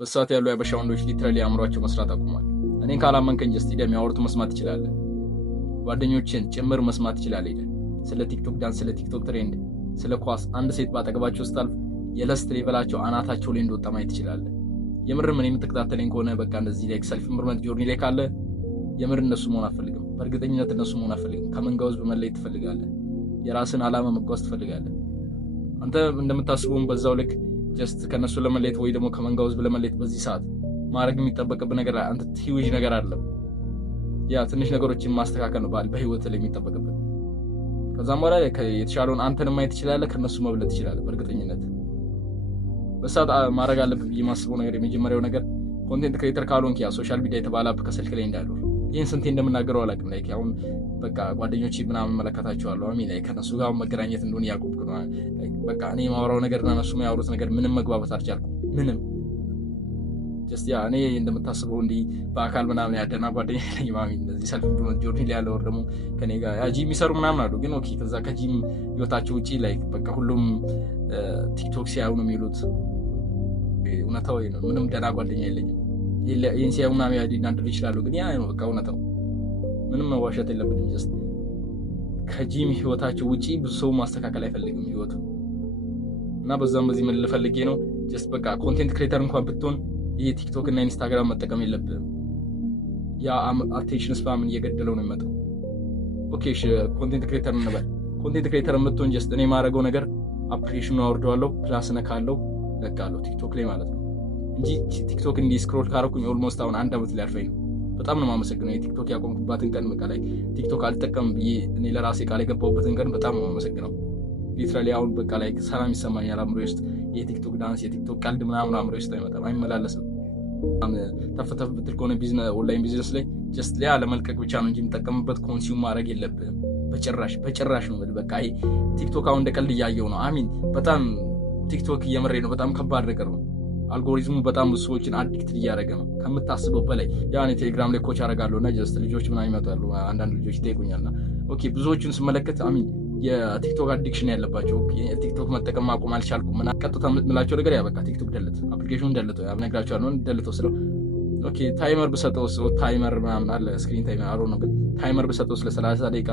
በሰዓት ያሉ ያበሻ ወንዶች ሊትራሊ አእምሯቸው መስራት አቁሟል። እኔን ካላመንከኝ ጀስት ሂደህ የሚያወሩት መስማት ትችላለህ። ጓደኞችን ጭምር መስማት ትችላለህ። ሂደህ ስለ ቲክቶክ ዳንስ፣ ስለ ቲክቶክ ትሬንድ፣ ስለ ኳስ አንድ ሴት ባጠገባቸው ስታልፍ የለስት ሌቨላቸው አናታቸው ላይ እንደወጣ ማየት ትችላለህ። የምር ምን የምትከታተለኝ ከሆነ በቃ እንደዚህ ላይ ሰልፍ ኢምፕሩቭመንት ጆርኒ ላይ ካለ የምር እነሱ መሆን አትፈልግም። በእርግጠኝነት እነሱ መሆን አትፈልግም። ከመንጋው ህዝብ መለየት ትፈልጋለህ። የራስን ዓላማ መጓዝ ትፈልጋለህ። አንተ እንደምታስበውም በዛው ልክ ጀስት ከነሱ ለመለየት ወይ ደግሞ ከመንጋው ህዝብ ለመለየት በዚህ ሰዓት ማድረግ የሚጠበቅብህ ነገር አንተ ሂውጅ ነገር አይደለም። ያ ትንሽ ነገሮችን ማስተካከል ነው በህይወት ላይ የሚጠበቅብህ። ከዛም በኋላ የተሻለውን አንተን ማየት ትችላለህ፣ ከነሱ መብለጥ ትችላለህ። በእርግጠኝነት በሰዓት ማድረግ አለብህ ብዬ የማስበው ነገር የመጀመሪያው ነገር ኮንቴንት ክሬተር ካልሆንክ ያ ሶሻል ሚዲያ የተባለ አፕ ከስልክ ላይ እንዳይኖር። ይህን ስንቴ እንደምናገረው አላውቅም። ላይክ አሁን በቃ ጓደኞቼ ምናምን መለከታቸዋለሁ ላይ ከነሱ ጋር መገናኘት እንደሆነ ያቆብኩ ነው። በቃ እኔ የማወራው ነገር እና እነሱ የሚያወሩት ነገር ምንም መግባባት አልቻልኩም። ምንም ጀስት ያ እኔ እንደምታስበው እንዲህ በአካል ምናምን ያደና ጓደኛ ላይ ማሚ እንደዚህ ሰልፍ ኢምፕሩቭመንት ጆርኒ ላይ ያለው ደግሞ ከኔ ጋር ያ ጂም የሚሰሩ ምናምን አሉ። ግን ኦኬ ከዛ ከጂም ህይወታቸው ውጪ ላይ በቃ ሁሉም ቲክቶክ ሲያዩ ነው የሚሉት። እውነታው ነው። ምንም ደህና ጓደኛ የለኝም። ይሄን ሲያዩ ምናምን ያድናንድ ይችላሉ። ግን ያ ነው በቃ እውነታው። ምንም መዋሸት የለብንም። ጀስት ከጂም ህይወታቸው ውጪ ብዙ ሰው ማስተካከል አይፈልግም ህይወቱ እና በዛም በዚህ ምን ልፈልጌ ነው ጀስት በቃ ኮንቴንት ክሬተር እንኳን ብትሆን ይሄ ቲክቶክ እና ኢንስታግራም መጠቀም የለብህም። ያ አቴንሽን ስፓምን እየገደለው ነው የሚመጣው። ኦኬ እሺ ኮንቴንት ክሬተር እንበል። ኮንቴንት ክሬተር የምትሆን ጀስት እኔ የማደርገው ነገር አፕሊኬሽኑን አወርደዋለሁ፣ ፕላስ ነካለሁ፣ ለቃለሁ ቲክቶክ ላይ ማለት ነው እንጂ ቲክቶክ እንዲህ ስክሮል ካረኩኝ ኦልሞስት አሁን 1 ዓመት ሊያልፈኝ ነው። በጣም ነው የማመሰግነው የቲክቶክ ያቆምኩባትን ቀን። በቃ ላይ ቲክቶክ አልጠቀምም ብዬ እኔ ለራሴ ቃል የገባሁበትን ቀን በጣም ነው የማመሰግነው። ሊትራሊ አሁን በቃ ላይ ሰላም ይሰማኛል አእምሮዬ ውስጥ። የቲክቶክ ዳንስ የቲክቶክ ቀልድ ምናምን አእምሮዬ ውስጥ አይመጣም፣ አይመላለስም። ተፍተፍ ብትል ከሆነ ኦንላይን ቢዝነስ ላይ ጀስት ሊያ ለመልቀቅ ብቻ ነው እንጂ የምጠቀምበት ኮንሱም ማድረግ የለብህም በጭራሽ ነው። በቃ ቲክቶክ አሁን እንደ ቀልድ እያየው ነው። አሚን በጣም ቲክቶክ እየመሬ ነው። በጣም ከባድ ነገር ነው። አልጎሪዝሙ በጣም ብዙ ሰዎችን አዲክትድ እያደረገ ነው ከምታስበው በላይ። ያኔ ቴሌግራም ላይ ኮች አደርጋለሁ እና ጀስት ልጆች ምናምን ይመጣሉ፣ አንዳንድ ልጆች ይጠይቁኛልና ኦኬ ብዙዎቹን ስመለከት አሚን የቲክቶክ አዲክሽን ያለባቸው ቲክቶክ መጠቀም ማቆም አልቻልኩም እና ቀጥታ የምላቸው ነገር ያ በቃ ቲክቶክ ደልት አፕሊኬሽኑን ደልተው ያነግራቸዋለሁ። ደልተው ስለው ኦኬ ታይመር ብሰጠው ታይመር ምናምን አለ ስክሪን ታይመር አሮ ነው። ግን ታይመር ብሰጠው ስለ 30 ደቂቃ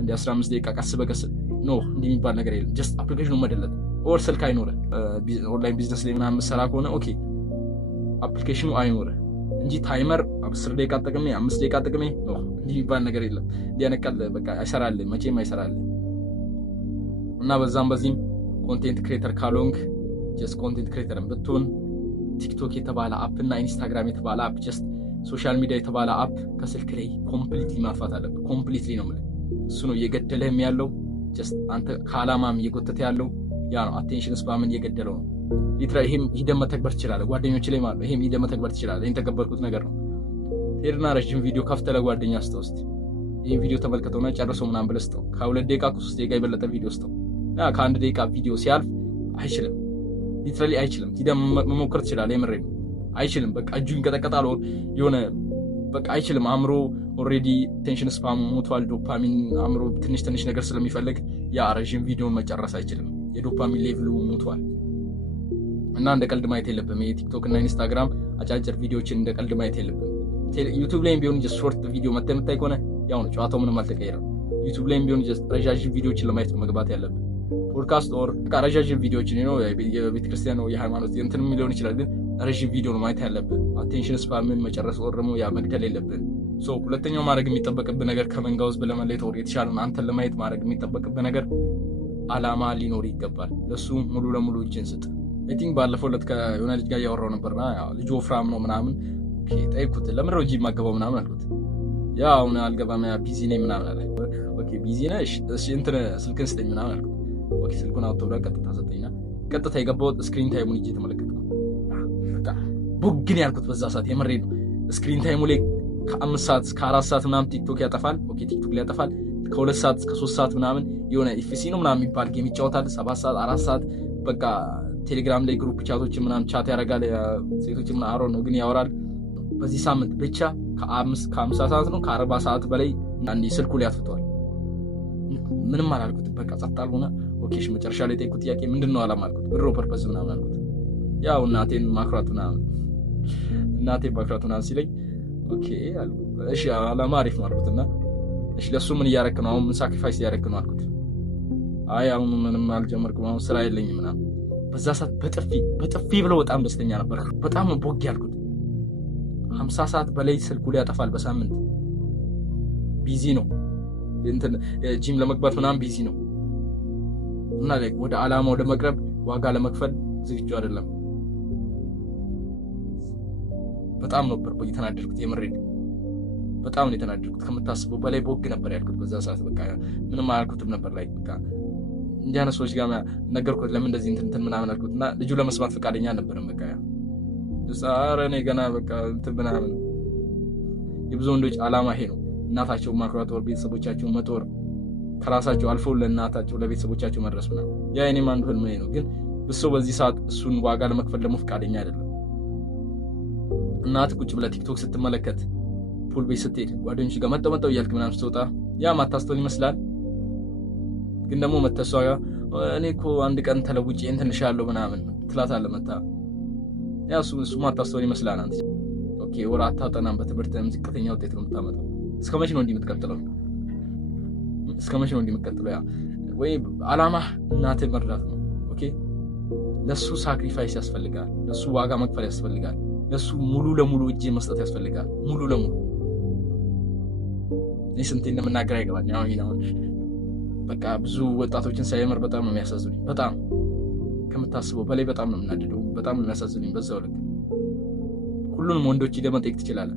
እንደ 15 ደቂቃ ቀስ በቀስ ኖ እንዲህ የሚባል ነገር የለም። ጀስት አፕሊኬሽኑን መደለት ኦር ስልክ አይኖርህ ኦንላይን ቢዝነስ ላይ ምናምን የምትሰራ ከሆነ ኦኬ አፕሊኬሽኑ አይኖርህ እንጂ ታይመር 10 ደቂቃ ጥቅሜ 5 ደቂቃ ጥቅሜ ኖ እንዲህ የሚባል ነገር የለም። እንዲያነቃል በቃ አይሰራልህ፣ መቼም አይሰራልህ። እና በዛም በዚህም ኮንቴንት ክሬተር ካልሆንክ ጀስት ኮንቴንት ክሬተርን ብትሆን ቲክቶክ የተባለ አፕ እና ኢንስታግራም የተባለ አፕ ጀስት ሶሻል ሚዲያ የተባለ አፕ ከስልክ ላይ ኮምፕሊትሊ ማጥፋት አለብህ። ኮምፕሊትሊ ነው የምልህ። እሱ ነው እየገደለህም ያለው ጀስት አንተ ከዓላማም እየጎተተ ያለው ያ ነው። አቴንሽን ስፓምን እየገደለው ነው። ሊትራ ይሄም ሂደህ መተግበር ትችላለህ። ጓደኞች ላይ ማለት ነው። ይሄም ሂደህ መተግበር ትችላለህ። ይሄን ተገበርኩት ነገር ነው። ሄድና ረጅም ቪዲዮ ከፍተህ ለጓደኛ ስጠው። እስኪ ይሄን ቪዲዮ ተመልከተውና ጨርሶ ምናምን ብለህ ስጠው። ከ2 ደቂቃ ከ3 ደቂቃ የበለጠ ቪዲዮ ስጠው። ከ1 ደቂቃ ቪዲዮ ሲያልፍ አይችልም፣ ሊትራሊ አይችልም። ሂደህ መሞከር ትችላለህ። የምሬን ነው። አይችልም። በቃ እጁ ይንቀጠቀጣል። የሆነ በቃ አይችልም። አእምሮ ኦልሬዲ ቴንሽን ስፓም ሞቷል። ዶፓሚን አእምሮ ትንሽ ነገር ስለሚፈልግ ያ ረዥም ቪዲዮን መጨረስ አይችልም። የዶፓሚን ሌቭሉ ሞቷል። እና እንደ ቀልድ ማየት የለብህም። የቲክቶክ እና ኢንስታግራም አጫጭር ቪዲዮዎችን እንደ ቀልድ ማየት የለብህም። ዩቲዩብ ላይም ቢሆን ጀስት ሾርት ቪዲዮ መተህ የምታይ ከሆነ ያው ነው፣ ጨዋታው ምንም አልተቀየረም። ዩቲዩብ ላይም ቢሆን ጀስት ረዣዥም ቪዲዮዎችን ለማየት ነው መግባት ያለብህ። ፖድካስት ኦር በቃ ረዣዥም ቪዲዮዎችን ነው የቤተክርስቲያን ነው የሃይማኖት እንትንም ሊሆን ይችላል። ግን ረዥም ቪዲዮ ነው ማየት ያለብህ። አቴንሽን ስፓምን መጨረስ ኦር ደግሞ ያ መግደል የለብህም። ሁለተኛው ማድረግ የሚጠበቅብህ ነገር ከመንጋው ህዝብ ለመለየት ኦር የተሻለውን አንተን ለማየት ማድረግ የሚጠበቅብህ ነገር አላማ ሊኖር ይገባል። ለሱ ሙሉ ለሙሉ እጅን ስጥ። አይ ቲንክ ባለፈው ዕለት ከሆነ ልጅ ጋር እያወራሁ ነበርና ልጁ ወፍራም ነው ምናምን ጠይኩት። ለምን ነው ጂም የማገባው ምናምን አልኩት። ያው አሁን አልገባም ቢዚ ነኝ ምናምን አለ። ኦኬ ቢዚ ነሽ እሺ እንትን ስልክን ስጠኝ ምናምን አልኩት። ኦኬ ስልኩን አውጥቶ ብላ ቀጥታ ሰጠኝና ቀጥታ የገባሁት ስክሪን ታይሙን ይዤ ተመለከትኩ። በቃ ቡግን ያልኩት በዛ ሰዓት የምሬ ነው። ስክሪን ታይሙ ላይ ከ5 ሰዓት እስከ 4 ሰዓት ምናምን ቲክቶክ ያጠፋል። ኦኬ ቲክቶክ ላይ ያጠፋል። ከ2 ሰዓት እስከ 3 ሰዓት ምናምን የሆነ ኢፍሲ ነው ምናምን የሚባል ጌም ይጫወታል። 7 ሰዓት 4 ሰዓት በቃ ቴሌግራም ላይ ግሩፕ ቻቶችን ምናምን ቻት ያደርጋል። ሴቶችን ምናምን አሮ ነው ግን ያወራል። በዚህ ሳምንት ብቻ ከ50 ሰዓት ነው ከ40 ሰዓት በላይ አንዴ ስልኩ ላይ አጥፍቷል። ምንም አላልኩት። በቃ ጸጥ አልሆነ። ኦኬ እሺ መጨረሻ ላይ ጠይቁት ጥያቄ ምንድነው አላማ አልኩት። ብሮ ፐርፐዝ ምናምን አልኩት። ያው እናቴን ማክራቱና ሲለኝ ኦኬ አልኩት። እሺ አላማ አሪፍ ነው አልኩትና እሺ ለሱ ምን እያረክ ነው አሁን? ምን ሳክሪፋይስ እያረክ ነው አልኩት። አይ አሁን ምንም አልጀመርኩም አሁን ስራ የለኝም ምናምን። በዛ ሰዓት በጥፊ ብለው በጣም ደስተኛ ነበር። በጣም ነው ቦግ ያልኩት። 50 ሰዓት በላይ ስልኩ ላይ ያጠፋል በሳምንት። ቢዚ ነው እንትን ጂም ለመግባት ምናምን ቢዚ ነው እና ወደ አላማው ለመቅረብ ዋጋ ለመክፈል ዝግጁ አይደለም። በጣም ነበር የተናደድኩት። የምሬድ በጣም ነው የተናደድኩት። ከምታስበው በላይ ቦግ ነበር ያልኩት በዛ ሰዓት። በቃ ምንም አያልኩትም ነበር ላይ በቃ እንዲያነ ሰዎች ጋር ነገርኩት። ለምን እንደዚህ እንትን ምናምን አልኩት እና ልጁ ለመስማት ፈቃደኛ አልነበረም። በቃ ኧረ እኔ ገና በቃ እንትን ምናምን። የብዙ ወንዶች አላማ ይሄ ነው። እናታቸው ማክራት፣ ቤተሰቦቻቸው መጦር፣ ከራሳቸው አልፎ ለእናታቸው ለቤተሰቦቻቸው መድረስ ምናምን። ያ እኔም አንዱ ህልሜ ነው። ግን ብሶ በዚህ ሰዓት እሱን ዋጋ ለመክፈል ደግሞ ፈቃደኛ አይደለም። እናት ቁጭ ብለህ ቲክቶክ ስትመለከት፣ ፑል ቤት ስትሄድ፣ ጓደኞች ጋር መጠው እያልክ ምናምን ስትወጣ ያ ማታስተውል ይመስላል። ግን ደግሞ መተሷ ጋር እኔ እኮ አንድ ቀን ተለውጬ እንትን እልሻለሁ ምናምን ትላታለህ መታ። ያ እሱ ማታስተውል ይመስላል። አንተ ኦኬ ወራ አታጠናም፣ በትምህርትም ዝቅተኛ ውጤት ነው የምታመጣው። እስከ መቼ ነው እንዲህ የምትቀጥለው? ያ ወይ አላማ እናትህ መርዳት ነው። ኦኬ ለሱ ሳክሪፋይስ ያስፈልጋል። ለሱ ዋጋ መክፈል ያስፈልጋል። ለሱ ሙሉ ለሙሉ እጅ መስጠት ያስፈልጋል። ሙሉ ለሙሉ እኔ ስንቴ እንደምናገር አይገባኝ። አሁን በቃ ብዙ ወጣቶችን ሳይመር በጣም ነው የሚያሳዝኑኝ። በጣም ከምታስበው በላይ በጣም ነው የምናደደው። በጣም ነው የሚያሳዝኑኝ። በዛው ልክ ሁሉንም ወንዶች ለመጠየቅ ትችላለህ።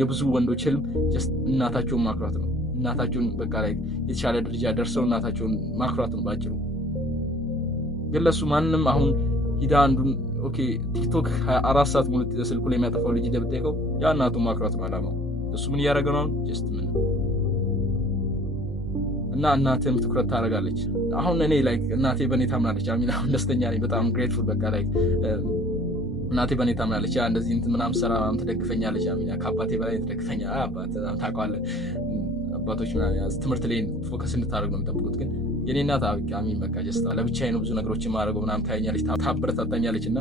የብዙ ወንዶች ህልም ጀስት እናታቸውን ማክራት ነው። እናታቸውን በቃ ላይ የተሻለ ደረጃ ደርሰው እናታቸውን ማክራት ነው ባጭሩ። ግን ለሱ ማንም አሁን ሂዳ አንዱን ኦኬ ቲክቶክ 24 ሰዓት ሙሉ ስልኩ ላይ የሚያጠፋው ልጅ ደብጠይቀው ያ እናቱን ማክራት ነው አላማው። እሱ ምን እያደረገ ነው አሁን? ጀስት ምን እና እናቴም ትኩረት ታደርጋለች። አሁን እኔ ላይክ እናቴ በእኔ ታምናለች። አሚና አሁን ደስተኛ ነኝ። በጣም ግሬትፉል በቃ ላይክ እናቴ በእኔ ታምናለች። ያ እንደዚህ እንትን ምናምን ሰራ ትደግፈኛለች። አሚና ከአባቴ በላይ ትደግፈኛ። አባት ታውቃለህ አባቶች ምናምን ትምህርት ላይ ፎከስ እንድታደርግ ነው የሚጠብቁት። ግን የኔ እናት አሚን በቃ ጀስት ለብቻዬ ነው ብዙ ነገሮችን ማድረገው ምናምን ታያኛለች፣ ታበረታታኛለች እና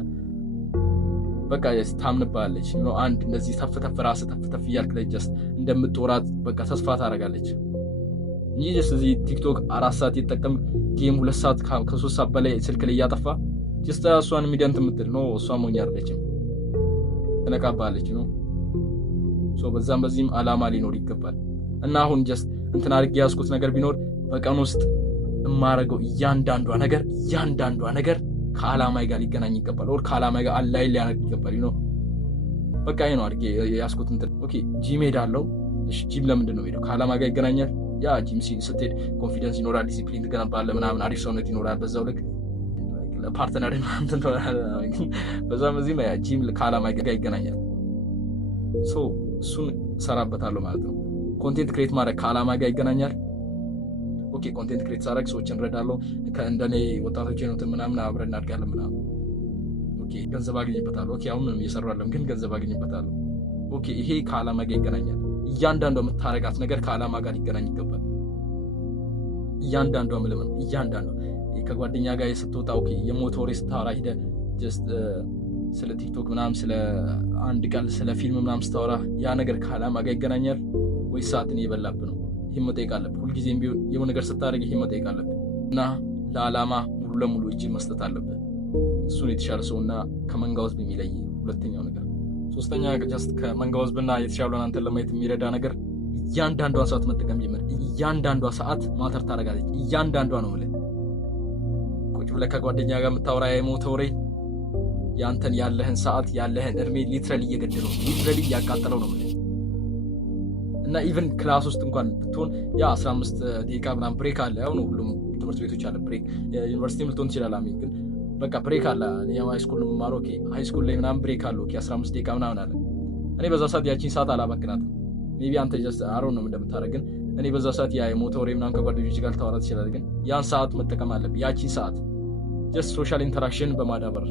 በቃ ጀስት ታምንባለች ነው። አንድ እንደዚህ ተፍ ራስ ተፍ እያልክ ላይ ጀስት እንደምትወራት በቃ ተስፋ ታደርጋለች እንጂ ጀስት እዚህ ቲክቶክ 4 ሰዓት ይጠቀም ጌም 2 ሰዓት ከ3 ሰዓት በላይ ስልክ ላይ እያጠፋ ጀስት እሷን ሚዲያን ትምትል ነው። እሷ ሞኝ አይደለችም፣ ትነቃባለች ነው። በዛም በዚህም አላማ ሊኖር ይገባል። እና አሁን ጀስት እንትን አድርጌ ያዝኩት ነገር ቢኖር በቀን ውስጥ የማረገው እያንዳንዷ ነገር ከአላማይ ጋር ሊገናኝ ይገባል። ወር ከአላማይ ጋር አላይ ሊያነቅ ይገባል ነው። በቃ ይሄ ነው አድርጌ ያዝኩት እንትን። ኦኬ ጂም ሄዳለሁ። እሺ ጂም ለምንድን ነው ሄደው? ከአላማ ጋር ይገናኛል። ያ ጂም ስትሄድ ኮንፊደንስ ይኖራል፣ ዲሲፕሊን ትገነባለህ ምናምን፣ አሪፍ ሰውነት ይኖራል። በዛው ልክ ፓርትነር እንትን በዛም እዚህም ያ ጂም ከአላማ ጋር ይገናኛል። እሱን ሰራበታለሁ ማለት ነው። ኮንቴንት ክሬት ማድረግ ከአላማ ጋር ይገናኛል። ኦኬ ኮንቴንት ክሬት ሳደርግ ሰዎችን እረዳለሁ። ከእንደኔ ወጣቶች ነው ምናምን አብረን እናድጋለን ምናምን። ኦኬ ገንዘብ አገኝበታለሁ። ኦኬ አሁን ምንም እየሰራሁ አይደለም ግን ገንዘብ አገኝበታለሁ። ኦኬ ይሄ ከአላማ ጋር ይገናኛል። እያንዳንዷ የምታረጋት ነገር ከአላማ ጋር ሊገናኝ ይገባል። እያንዳንዷ ምልም እያንዳንዷ ከጓደኛ ጋር ስትወጣ ኦኬ የሞት ወሬ ስታወራ ሂደህ ጀስት ስለ ቲክቶክ ምናምን ስለ አንድ ቀን ስለ ፊልም ምናምን ስታወራ ያ ነገር ከአላማ ጋር ይገናኛል ወይ ሰዓትን እየበላብህ ነው? ይሄን መጠየቅ አለብህ። ሁልጊዜም ቢሆን የሆነ ነገር ስታደርግ ይሄን መጠየቅ አለብህ እና ለአላማ ሙሉ ለሙሉ እጅ መስጠት አለብህ። እሱን የተሻለ ሰውና ከመንጋ ውስጥ የሚለይ ሁለተኛው ነገር። ሶስተኛ ጀስት ከመንጋ ውስጥና የተሻለ አንተን ለማየት የሚረዳ ነገር እያንዳንዷን ሰዓት መጠቀም ጀምር። እያንዳንዷ ሰዓት ማተር ታደርጋለች። እያንዳንዷ ነው ማለት ቁጭ ብለህ ከጓደኛ ጋር የምታወራ የሞተ ወሬ ያንተን ያለህን ሰዓት ያለህን እድሜ ሊትራሊ እየገደለው ሊትራሊ እያቃጠለው ነው ማለት እና ኢቭን ክላስ ውስጥ እንኳን ብትሆን ያ 15 ደቂቃ ምናምን ብሬክ አለ። ያው ነው ሁሉም ትምህርት ቤቶች አለ ብሬክ። ዩኒቨርሲቲም ልትሆን ትችላለህ። አሜን ግን በቃ ብሬክ አለ። ሃይ ስኩል ነው የምማረው። ኦኬ ሃይ ስኩል ላይ ምናምን ብሬክ አለ። ኦኬ 15 ደቂቃ ምናምን አለ። እኔ በዛ ሰዓት ያቺን ሰዓት አላባክናትም። ሜቢ አንተ ጀስት አሮን ነው እንደምታደርግ ግን እኔ በዛ ሰዓት ያ የሞተ ወሬ ምናምን ከጓደኞች ጋር ልታወራ ትችላለህ። ግን ያን ሰዓት መጠቀም አለብህ። ያቺን ሰዓት ጀስት ሶሻል ኢንተራክሽን በማዳበር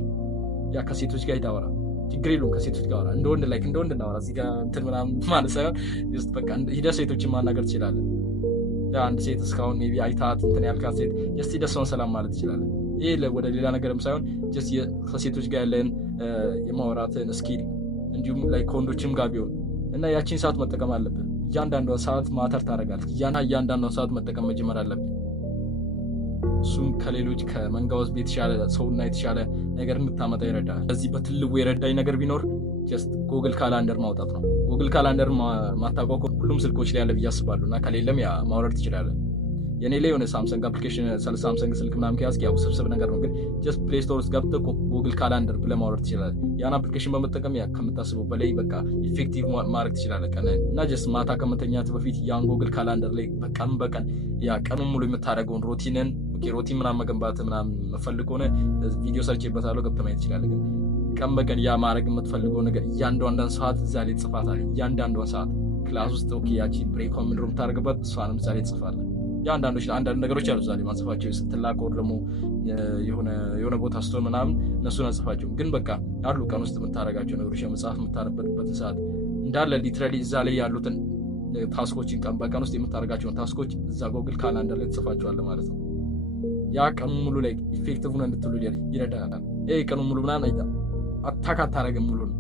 ያ ከሴቶች ጋር ይታወራ ችግር የለውም። ከሴቶች ጋር አወራ እንደወንድ ላይክ እንደወንድ እናወራ። እዚህ ጋር እንትን ምናምን ማለት ሳይሆን ጀስት በቃ ሂደህ ሴቶችን ማናገር ትችላለህ። ያ አንድ ሴት እስካሁን ሜቢ አይታት እንትን ያልካት ሴት ጀስት ሂደህ ሰውን ሰላም ማለት ትችላለህ። ይሄ ወደ ሌላ ነገርም ሳይሆን ጀስት ከሴቶች ጋር ያለን የማውራትን ስኪል እንዲሁም ላይ ከወንዶችም ጋር ቢሆን እና ያቺን ሰዓት መጠቀም አለብን። እያንዳንዷን ሰዓት ማተር ታደርጋለች። እያንዳንዷን ሰዓት መጠቀም መጀመር አለብን። እሱም ከሌሎች ከመንጋው ህዝብ የተሻለ ሰውና የተሻለ ነገር እንድታመጣ ይረዳል። ስለዚህ በትልቁ የረዳኝ ነገር ቢኖር ጀስት ጉግል ካላንደር ማውጣት ነው። ጉግል ካላንደር ማታውቀው ሁሉም ስልኮች ላይ ያለ ብዬ አስባለሁ እና ከሌለም ያ ማውረድ ትችላለህ። የኔ ላይ የሆነ ሳምሰንግ አፕሊኬሽን ሳምሰንግ ስልክ ምናምን ከያዝክ ያው ስብስብ ነገር ነው፣ ግን ጀስት ፕሌይ ስቶር ውስጥ ገብተህ ጉግል ካላንደር ብለህ ማውረድ ትችላለህ። ያን አፕሊኬሽን በመጠቀም ያ ከምታስበው በላይ በቃ ኢፌክቲቭ ማድረግ ትችላለህ ቀን እና ጀስት ማታ ከመተኛት በፊት ያን ጉግል ካላንደር ላይ በቀን ያ ቀኑን ሙሉ የምታደርገውን ሮቲንን ሮቲን ምናምን መገንባት ምናምን መፈልግ ሆነ ቪዲዮ ሰርቼበታለሁ ገብተህ ማየት ትችላለህ። ግን ቀን በቀን ያ ማድረግ የምትፈልገው ነገር እያንዳንዷን ሰዓት እዛ ላይ ትጽፋታለህ። እያንዳንዷን ሰዓት ክላስ ውስጥ ያቺ ብሬክ ምንድን ነው የምታደርግበት እሷንም እዛ ላይ ትጽፋለህ። አንዳንድ ነገሮች አሉ ዛሬ ማጽፋቸው ስትላቀው ደግሞ የሆነ ቦታ ስትሆን ምናምን እነሱን አጽፋቸው። ግን በቃ ያሉ ቀን ውስጥ የምታደርጋቸው ነገሮች መጽሐፍ የምታነብበት ሰዓት እንዳለ ሊትራሊ እዛ ላይ ያሉትን ታስኮችን ቀን በቀን ውስጥ የምታደርጋቸውን ታስኮች እዛ ጉግል ካላንደር ላይ ትጽፋቸዋለህ ማለት ነው። ያ ቀኑ ሙሉ ላይ ኢፌክቲቭ ነው እንድትሉ ይረዳል። ይሄ ቀኑ ሙሉ ምናምን አታክ አታደርግም ሙሉ ነው፣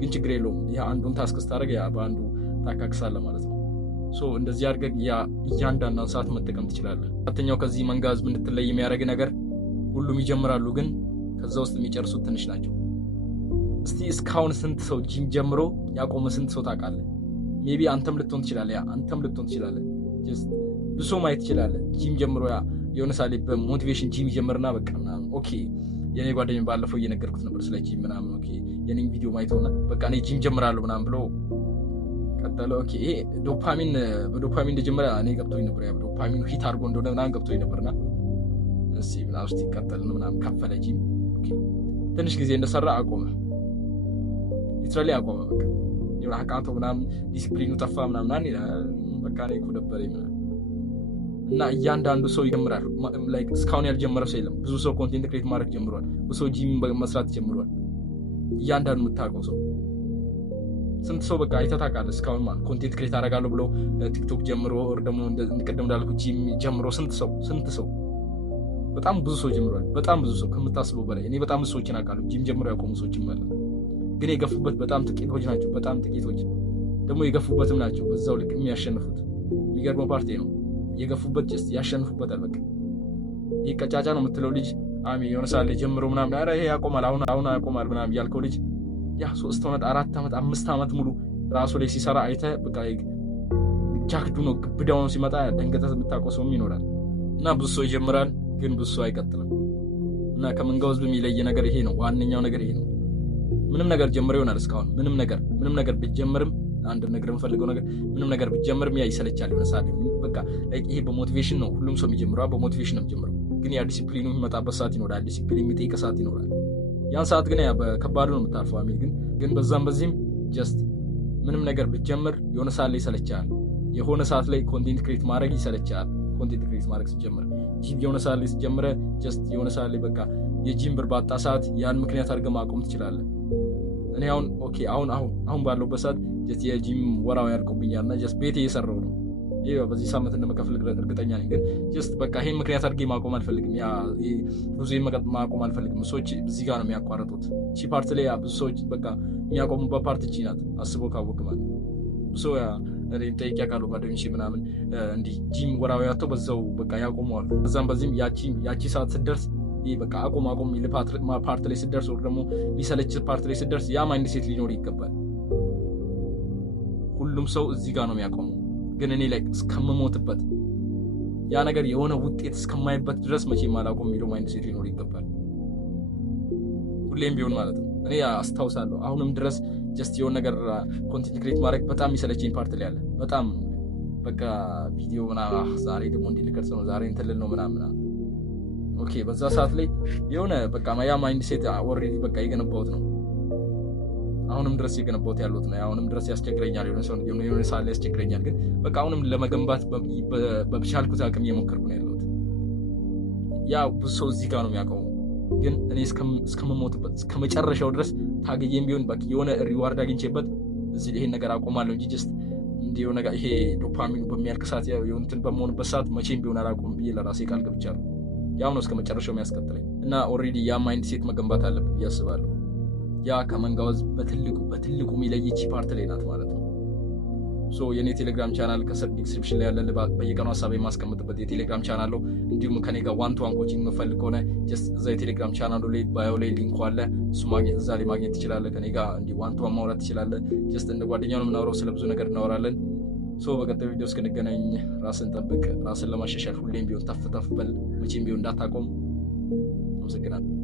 ግን ችግር የለውም። ያ አንዱን ታስክ ስታደርግ ያ በአንዱ ታካክሳለህ ማለት ነው። እንደዚህ አድርገህ እያንዳንዷን ሰዓት መጠቀም ትችላለህ። አራተኛው ከዚህ መንጋ ህዝብ እንድትለይ የሚያደርግ ነገር ሁሉም ይጀምራሉ፣ ግን ከዛ ውስጥ የሚጨርሱት ትንሽ ናቸው። እስቲ እስካሁን ስንት ሰው ጂም ጀምሮ ያቆመ ስንት ሰው ታውቃለህ? ሜቢ አንተም ልትሆን ትችላለህ። ብዙ ሰው ማየት ትችላለህ። ጂም ጀምሮ የሆነ ሳሌ በሞቲቬሽን ጂም ይጀምርና በቃ ምናምን ኦኬ። የኔ ጓደኛ ባለፈው እየነገርኩት ነበር ስለ ጂም ምናምን ኦኬ። የኔን ቪዲዮ ማይተውና በቃ እኔ ጂም ጀምራለሁ ምናምን ብሎ ቀጠለ። ኦኬ ይሄ በዶፓሚን እንደጀመረ እኔ ገብቶኝ ነበር። ያ ዶፓሚኑ ሂት አድርጎ እንደሆነ ምናምን ገብቶኝ ነበርና እሺ ምናምን ውስጥ ይቀጥልና ምናምን ከፈለ ጂም ኦኬ። ትንሽ ጊዜ እንደሰራ አቆመ። ሊትራሊ አቆመ። በቃ የሆነ አቃተው ምናምን ዲሲፕሊኑ ጠፋ ምናምን በቃ እኔ እኮ ደበረኝ ምናምን እና እያንዳንዱ ሰው ይጀምራል። ላይክ እስካሁን ያልጀመረ ሰው የለም። ብዙ ሰው ኮንቴንት ክሬት ማድረግ ጀምሯል። ብዙ ሰው ጂም መስራት ጀምሯል። እያንዳንዱ የምታውቀው ሰው ስንት ሰው በቃ አይተህ ታውቃለህ? እስካሁን ማለት ኮንቴንት ክሬት አደርጋለሁ ብሎ ቲክቶክ ጀምሮ ወር ደግሞ እንደቀደም እንዳልኩ ጂም ጀምሮ ስንት ሰው በጣም ብዙ ሰው ጀምሯል። በጣም ብዙ ሰው ከምታስበው በላይ። እኔ በጣም ብዙ ሰዎችን አውቃለሁ ጂም ጀምሮ ያቆሙ ሰዎችን ማለት ነው። ግን የገፉበት በጣም ጥቂቶች ናቸው። በጣም ጥቂቶች ደግሞ የገፉበትም ናቸው በዛው ልክ የሚያሸንፉት። የሚገርመው ፓርቲ ነው የገፉበት ጀስት ያሸንፉበታል። በቃ ይሄ ቀጫጫ ነው የምትለው ልጅ የሆነ ሳለ ጀምሮ ምናምን ኧረ ይሄ ያቆማል አሁን ያቆማል ምናምን ያልከው ልጅ ያ 3 ዓመት 4 ዓመት 5 ዓመት ሙሉ ራሱ ላይ ሲሰራ አይተህ በቃ ጃክዱ ነው ግብዳው ነው ሲመጣ ደንገተህ የምታውቀው ሰውም ይኖራል። እና ብዙ ሰው ይጀምራል፣ ግን ብዙ ሰው አይቀጥልም። እና ከመንጋው ህዝብ የሚለየ ነገር ይሄ ነው። ዋነኛው ነገር ይሄ ነው። ምንም ነገር ጀምረው ይሆናል እስካሁን ምንም ነገር ብትጀምርም አንድ ነገር የምፈልገው ነገር ምንም ነገር ብትጀምርም ያ ይሰለቻል ይሆናል። በቃ ይሄ በሞቲቬሽን ነው ሁሉም ሰው የሚጀምረው፣ በሞቲቬሽን ነው የሚጀምረው። ግን ያ ዲሲፕሊኑ የሚመጣበት ሰዓት ይኖራል። ዲሲፕሊን የሚጠይቅ ሰዓት ይኖራል። ያን ሰዓት ግን ያ በከባዱ ነው የምታልፈው። ግን በዛም በዚህም ጀስት ምንም ነገር ብትጀምር የሆነ ሰዓት ላይ ይሰለቻል። የሆነ ሰዓት ላይ ኮንቴንት ክሬት ማድረግ ይሰለቻል። ኮንቴንት ክሬት ማድረግ ሲጀምር ጂም የሆነ ሰዓት ላይ ሲጀምረ ጀስት የሆነ ሰዓት ላይ በቃ የጂም ብር ባጣ ሰዓት ያን ምክንያት አድርገህ ማቆም ትችላለህ። እኔ አሁን ባለውበት ሰዓት ጀስት የጂም ወራው ያልቆብኛልና ጀስት ቤቴ እየሰራው ነው። ይሄ በዚህ ሳምንት እንደመከፍል እርግጠኛ ነኝ። ግን ጀስት በቃ ይሄን ምክንያት አድርጌ ማቆም አልፈልግም። ያ ብዙ ማቆም አልፈልግም። ሰዎች እዚህ ጋር ነው የሚያቋርጡት። እቺ ፓርት ላይ ብዙ ሰዎች በቃ የሚያቆሙበት ፓርት እቺ ናት። አስበው ካወቅ ማለት ብዙ እኔ ጠይቄ አውቃለሁ ጓደኞቼ ምናምን እንዲህ ጂም ወራው ያተው በዛው በቃ ያቆመዋል። በዛም በዚህም ያቺ ሰዓት ስትደርስ ይሄ በቃ አቆም ይል ፓርት ላይ ስትደርስ ወይ ደግሞ የሚሰለች ፓርት ላይ ስትደርስ ያ ማይንድ ሴት ሊኖር ይገባል። ሁሉም ሰው እዚህ ጋር ነው የሚያቆመው። ግን እኔ ላይ እስከምሞትበት ያ ነገር የሆነ ውጤት እስከማይበት ድረስ መቼም አላቆም የሚለው ማይንድ ሴት ሊኖር ይገባል። ሁሌም ቢሆን ማለት ነው። እኔ አስታውሳለሁ አሁንም ድረስ ጀስት የሆነ ነገር ኮንቴንት ክሬት ማድረግ በጣም የሚሰለችኝ ፓርት ላይ አለ። በጣም በቃ ቪዲዮ ምናምን ዛሬ ደግሞ እንዲልቀርጽ ነው ዛሬ እንትን ልል ነው ምናምን ኦኬ። በዛ ሰዓት ላይ የሆነ በቃ ያ ማይንድ ሴት ኦልሬዲ በቃ የገነባሁት ነው። አሁንም ድረስ የገነባሁት ያሉት ነው። አሁንም ድረስ ያስቸግረኛል። የሆነ ሰዓት ላይ ያስቸግረኛል። ግን በቃ አሁንም ለመገንባት በቻልኩት አቅም እየሞከርኩ ነው ያለሁት። ያ ብዙ ሰው እዚህ ጋር ነው የሚያውቀው። ግን እኔ እስከምሞትበት እስከመጨረሻው ድረስ ታግዬም ቢሆን በቃ የሆነ ሪዋርድ አግኝቼበት እዚህ ይሄን ነገር አቆማለሁ እንጂ ጀስት እንዲህ የሆነ ይሄ ዶፓሚኑ በሚያልቅ ሰዓት እንትን በመሆንበት ሰዓት መቼም ቢሆን አላቆም ብዬ ለራሴ ቃል ገብቻለሁ። ያው ነው እስከመጨረሻው የሚያስከትለኝ እና ኦልሬዲ ያ ማይንድ ሴት መገንባት አለብኝ ብዬ አስባለሁ። ያ ከመንጋው ህዝብ በትልቁ የሚለይች ፓርት ላይ ናት ማለት ነው። ሶ የኔ ቴሌግራም ቻናል ከስር ዲስክሪፕሽን ላይ ያለ በየቀኑ ሀሳብ የማስቀምጥበት የቴሌግራም ቻናል ነው። እንዲሁም ከኔ ጋር ዋን ቱ ዋን ኮቺንግ የምፈልግ ከሆነ ጀስት እዛ የቴሌግራም ቻናሉ ላይ ባዮ ላይ ሊንኩ አለ። እሱ ማግኘት እዛ ላይ ማግኘት ትችላለህ። ከኔ ጋር እንዲህ ዋን ቱ ዋን ማውራት ትችላለህ። ጀስት እንደ ጓደኛ ነው የምናወራው፣ ስለ ብዙ ነገር እናወራለን። ሶ በቀጣዩ ቪዲዮ እስክንገናኝ ራስን ጠብቅ። ራስን ለማሻሻል ሁሌም ቢሆን ተፍ በል፣ መቼም ቢሆን እንዳታቆም። አመሰግናለሁ።